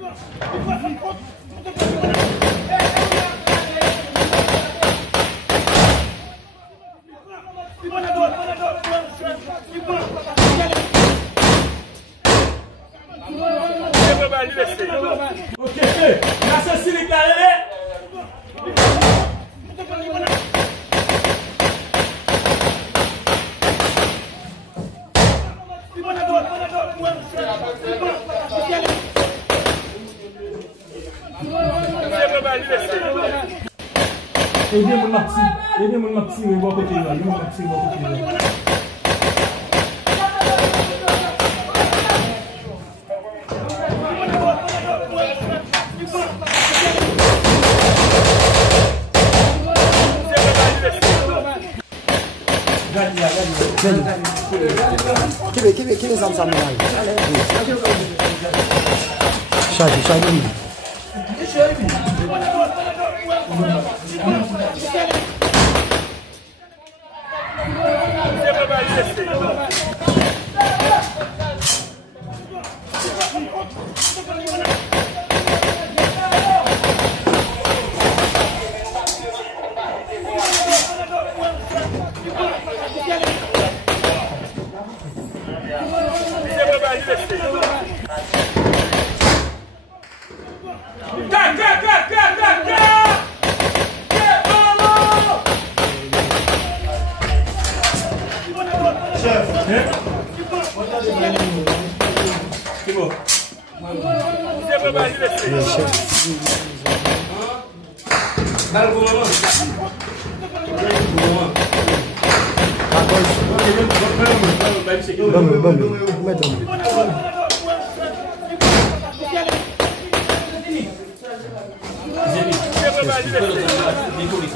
Ok, la Cécile Carré. Aidez mon maxi, aidez mon maxi, mais bon côté là, mon maxi, bon côté là. Qui les hommes s'en Charge. Vamos.